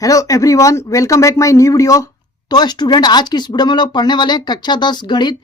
Hello everyone, welcome back my new video. तो student, आज की इस वीडियो में लोग पढ़ने वाले हैं कक्षा 10 गणित,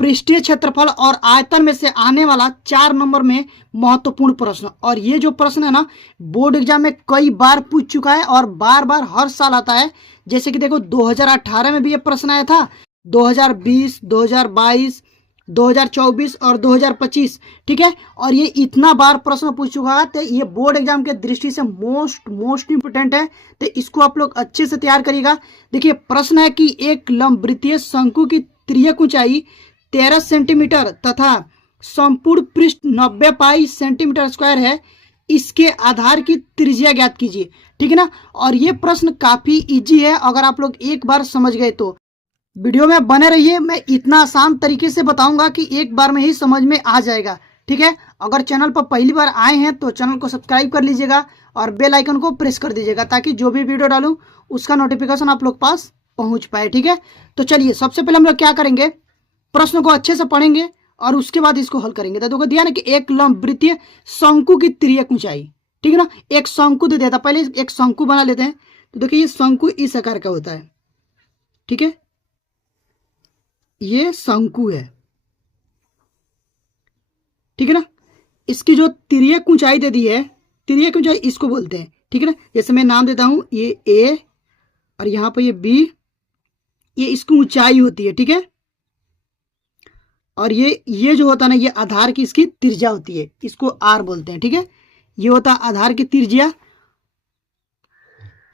पृष्ठीय क्षेत्रफल और आयतन में से आने वाला 4 नंबर में महत्वपूर्ण प्रश्न। और ये जो प्रश्न है ना, बोर्ड एग्जाम में कई बार पूछ चुका है और बार बार हर साल आता है। जैसे कि देखो, 2018 में भी ये प्रश्न आया था, 2020, 2022, 2024 और 2025। ठीक है, और ये इतना बार प्रश्न पूछ चुका है, तो ये बोर्ड एग्जाम के दृष्टि से मोस्ट इंपोर्टेंट है। तो इसको आप लोग अच्छे से तैयार करिएगा। देखिए, प्रश्न है कि एक लंबवृत्तीय शंकु की तिर्यक ऊंचाई 13 सेंटीमीटर तथा संपूर्ण पृष्ठ 90 पाई सेंटीमीटर स्क्वायर है, इसके आधार की त्रिज्या ज्ञात कीजिए। ठीक है ना। और ये प्रश्न काफी इजी है, अगर आप लोग एक बार समझ गए तो वीडियो में बने रहिए। मैं इतना आसान तरीके से बताऊंगा कि एक बार में ही समझ में आ जाएगा। ठीक है, अगर चैनल पर पहली बार आए हैं तो चैनल को सब्सक्राइब कर लीजिएगा और बेल आइकन को प्रेस कर दीजिएगा, ताकि जो भी वीडियो डालूं उसका नोटिफिकेशन आप लोग पास पहुंच पाए। ठीक है, तो चलिए सबसे पहले हम लोग क्या करेंगे, प्रश्न को अच्छे से पढ़ेंगे और उसके बाद इसको हल करेंगे। तो देखो, दिया ना कि एक लंबवृत्तीय शंकु की तिर्यक ऊंचाई। ठीक है ना, एक शंकु दे दिया था, पहले एक शंकु बना लेते हैं। तो देखिए, ये शंकु इस आकार का होता है। ठीक है, ये शंकु है। ठीक है ना, इसकी जो तिर्यक ऊंचाई दे दी है, तिर्यक ऊंचाई इसको बोलते हैं। ठीक है ना, जैसे मैं नाम देता हूं, ये ए और यहां पर ये बी, ये इसकी ऊंचाई होती है। ठीक है, और ये जो होता है ना, ये आधार की इसकी त्रिज्या होती है, इसको आर बोलते हैं। ठीक है, ये होता है आधार की त्रिज्या।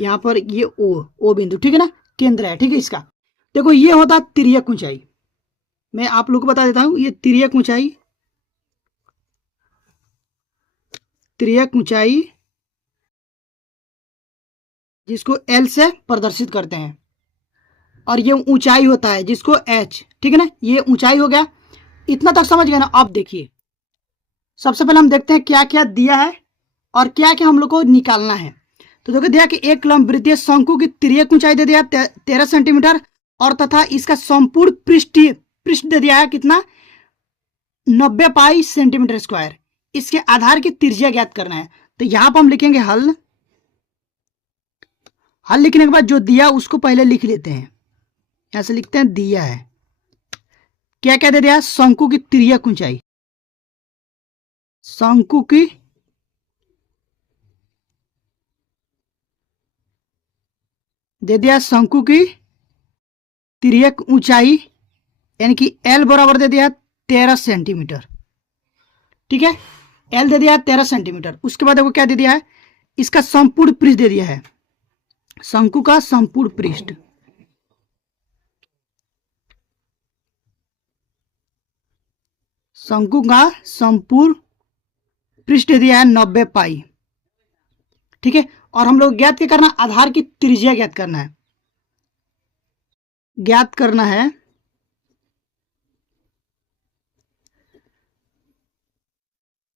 यहां पर ये ओ बिंदु, ठीक है ना, केंद्र है। ठीक है, इसका देखो, ये होता है तिर्यक ऊंचाई। मैं आप लोग को बता देता हूं, ये तिर्यक ऊंचाई, तिर्यक ऊंचाई जिसको एल से प्रदर्शित करते हैं, और ये ऊंचाई होता है जिसको एच। ठीक है ना, ये ऊंचाई हो गया। इतना तक समझ गए ना। अब देखिए, सबसे पहले हम देखते हैं क्या क्या दिया है और क्या क्या हम लोग को निकालना है। तो देखो, दिया कि एक लंबवृत्तीय शंकु की तिर्यक ऊंचाई दे दिया 13 सेंटीमीटर, और तथा इसका संपूर्ण पृष्ठ दे दिया है कितना, 90 पाई सेंटीमीटर स्क्वायर। इसके आधार की त्रिज्या ज्ञात करना है। तो यहां पर हम लिखेंगे हल। हल लिखने के बाद जो दिया उसको पहले लिख लेते हैं। यहां से लिखते हैं दिया है, क्या क्या दे दिया, शंकु की तिर्यक ऊंचाई, शंकु की दे दिया, शंकु की तिर्यक ऊंचाई यानी कि एल बराबर दे दिया 13 सेंटीमीटर। ठीक है, एल दे दिया 13 सेंटीमीटर। उसके बाद देखो क्या दे दिया है, इसका संपूर्ण पृष्ठ दे दिया है, शंकु का संपूर्ण पृष्ठ। शंकु का संपूर्ण पृष्ठ दे दिया है 90 पाई। ठीक है, और हम लोग ज्ञात क्या करना, आधार की त्रिज्या ज्ञात करना है। ज्ञात करना है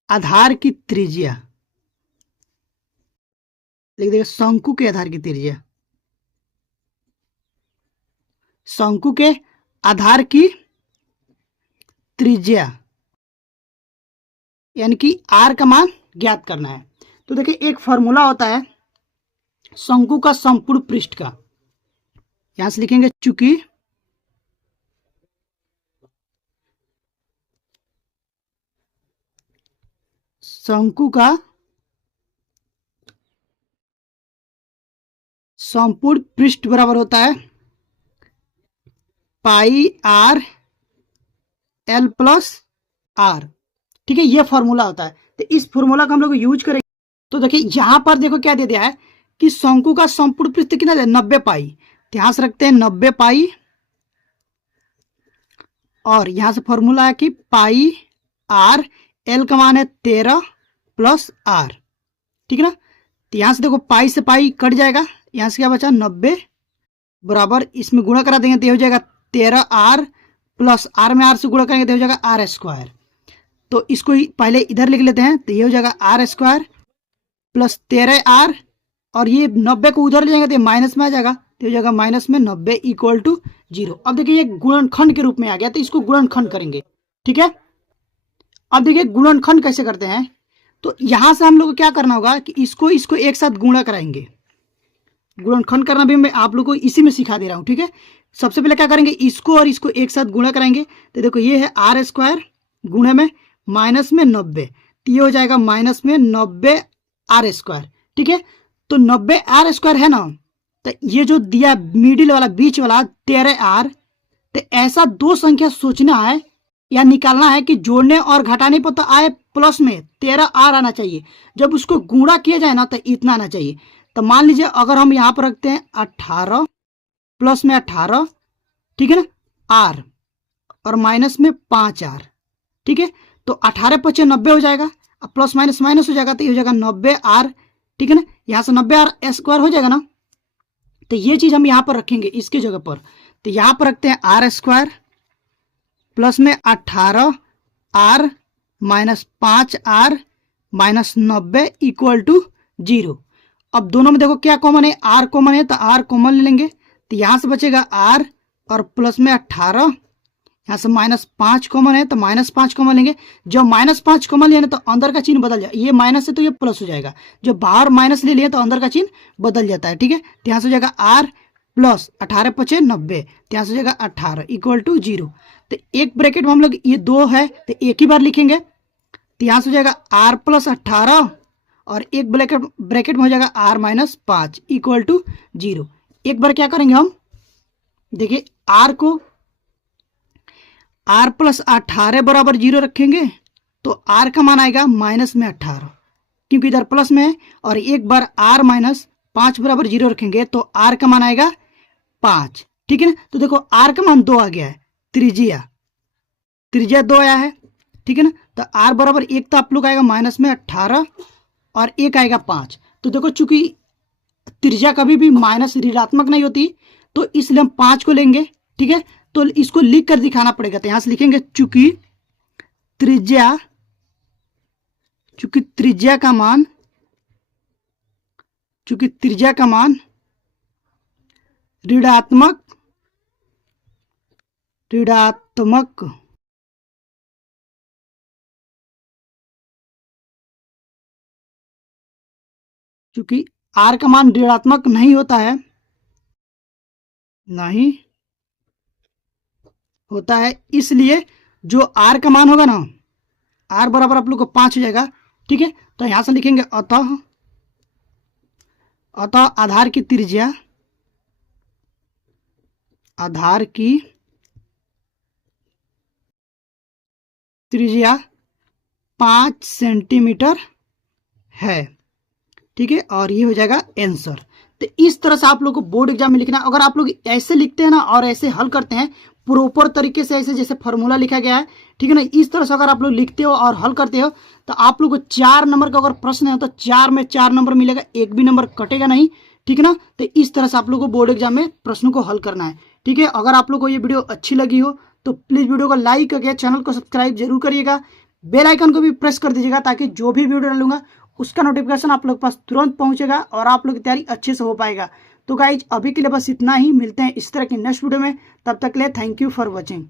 आधार की त्रिज्या, लिख देगा शंकु के आधार की त्रिज्या, शंकु के आधार की त्रिज्या यानी कि आर का मान ज्ञात करना है। तो देखिए, एक फॉर्मूला होता है शंकु का संपूर्ण पृष्ठ का। यहां से लिखेंगे, चूंकि शंकु का संपूर्ण पृष्ठ बराबर होता है पाई आर एल प्लस आर। ठीक है, ये फॉर्मूला होता है। तो इस फॉर्मूला का हम लोग यूज करेंगे। तो देखिए, यहां पर देखो क्या दे दिया है कि शंकु का संपूर्ण पृष्ठ कितना है, 90 पाई। ध्यान से रखते हैं 90 पाई, और यहां से फॉर्मूला है कि पाई आर, एल का मान है 13 प्लस आर। ठीक है ना, तो यहां से देखो पाई से पाई कट जाएगा, यहां से क्या बचा, 90 बराबर, इसमें गुणा करा देंगे तो ये हो जाएगा 13 आर प्लस आर में आर से गुणा करेंगे तो हो जाएगा आर स्क्वायर। तो इसको पहले इधर लिख लेते हैं, तो ये हो जाएगा आर स्क्वायर प्लस 13 आर, और ये 90 को उधर ले जाएंगे तो ये माइनस में आ जाएगा, तो हो जाएगा माइनस में 90 इक्वल टू 0। अब देखिए, ये गुणनखंड के रूप में आ गया, तो इसको गुणनखंड करेंगे। ठीक है, अब देखिए गुणनखंड कैसे करते हैं। तो यहां से हम लोग को क्या करना होगा कि इसको एक साथ गुणा कराएंगे। गुणनखंड करना भी मैं आप लोग को इसी में सिखा दे रहा हूँ, ठीक है। सबसे पहले क्या करेंगे, इसको और इसको एक साथ गुणा कराएंगे। तो देखो ये है आर स्क्वायर गुणे में माइनस में 90, तो ये हो जाएगा माइनस में 90 आर स्क्वायर, ठीक है। तो 90 आर स्क्वायर है ना, तो ये जो दिया मिडिल वाला बीच वाला 13 आर, तो ऐसा दो संख्या सोचना है या निकालना है कि जोड़ने और घटाने पर तो आए प्लस में 13 आर आना चाहिए, जब उसको गुणा किया जाए ना तो इतना आना चाहिए। तो मान लीजिए अगर हम यहाँ पर रखते हैं 18 प्लस में 18, ठीक है ना, आर और माइनस में 5 आर, ठीक है। तो 18 पचे 90 हो जाएगा, अब प्लस माइनस माइनस हो जाएगा, तो ये हो जाएगा 90 आर, ठीक है ना। यहाँ से 90 आर स्क्वायर हो जाएगा ना, तो ये चीज हम यहाँ पर रखेंगे इसके जगह पर। तो यहाँ पर रखते हैं आर स्क्वायर प्लस में 18 r minus 5 r minus 90 equal to 0। अब दोनों में देखो क्या कॉमन है, आर कॉमन है, तो आर कॉमन ले लेंगे। तो यहाँ से बचेगा आर और प्लस में 18, यहाँ से माइनस 5 कॉमन है, तो माइनस 5 कॉमन लेंगे। जब माइनस 5 कॉमन लेना तो अंदर का चिन्ह बदल जाए, ये माइनस है तो ये प्लस हो जाएगा, जब बाहर माइनस ले लिए तो अंदर का चिन्ह बदल जाता है, ठीक है। तो यहाँ से हो जाएगा आर प्लस 18 पचे 90, तो यहाँ से हो जाएगा 18 इक्वल टू 0। तो एक ब्रैकेट में हम लोग ये 2 है तो एक ही बार लिखेंगे, तो यहाँ से हो जाएगा आर प्लस 18 और एक ब्रैकेट में हो जाएगा आर माइनस 5 इक्वल टू 0। एक बार क्या करेंगे हम, देखिए आर को आर प्लस 18 बराबर 0 रखेंगे तो आर का मान आएगा माइनस में 18, क्योंकि इधर प्लस में है। और एक बार आर माइनस 5 बराबर 0 रखेंगे तो आर का मान आएगा 5, ठीक है ना। तो देखो आर का मान 2 आ गया है, त्रिज्या 2 आया है, ठीक है ना। तो आर बराबर 1 तो आप लोग आएगा माइनस में 18 और 1 आएगा 5। तो देखो चूंकि त्रिज्या कभी भी माइनस ऋणात्मक नहीं होती, तो इसलिए हम 5 को लेंगे, ठीक है। तो इसको लिख कर दिखाना पड़ेगा, तो यहां से लिखेंगे चूंकि त्रिज्या का मान ऋणात्मक चूंकि आर का मान ऋणात्मक नहीं होता है, इसलिए जो आर का मान होगा ना, आर बराबर आप लोग को 5 हो जाएगा, ठीक है। तो यहां से लिखेंगे अतः आधार की त्रिज्या 5 सेंटीमीटर है, ठीक है। और ये हो जाएगा आंसर। तो इस तरह से आप लोग को बोर्ड एग्जाम में लिखना है। अगर आप लोग ऐसे लिखते हैं ना और ऐसे हल करते हैं प्रॉपर तरीके से, ऐसे जैसे फॉर्मूला लिखा गया है, ठीक है ना, इस तरह से अगर आप लोग लिखते हो और हल करते हो तो आप लोग को 4 नंबर का अगर प्रश्न है तो 4 में 4 नंबर मिलेगा, एक भी नंबर कटेगा नहीं, ठीक है ना। तो इस तरह से आप लोग को बोर्ड एग्जाम में प्रश्नों को हल करना है, ठीक है। अगर आप लोग को ये वीडियो अच्छी लगी हो तो प्लीज वीडियो को लाइक करके चैनल को सब्सक्राइब जरूर करिएगा, बेल आइकन को भी प्रेस कर दीजिएगा, ताकि जो भी वीडियो डालूंगा उसका नोटिफिकेशन आप लोग के पास तुरंत पहुंचेगा और आप लोग की तैयारी अच्छे से हो पाएगा। तो गाइज अभी के लिए बस इतना ही, मिलते हैं इस तरह की नेक्स्ट वीडियो में, तब तक के लिए थैंक यू फॉर वॉचिंग।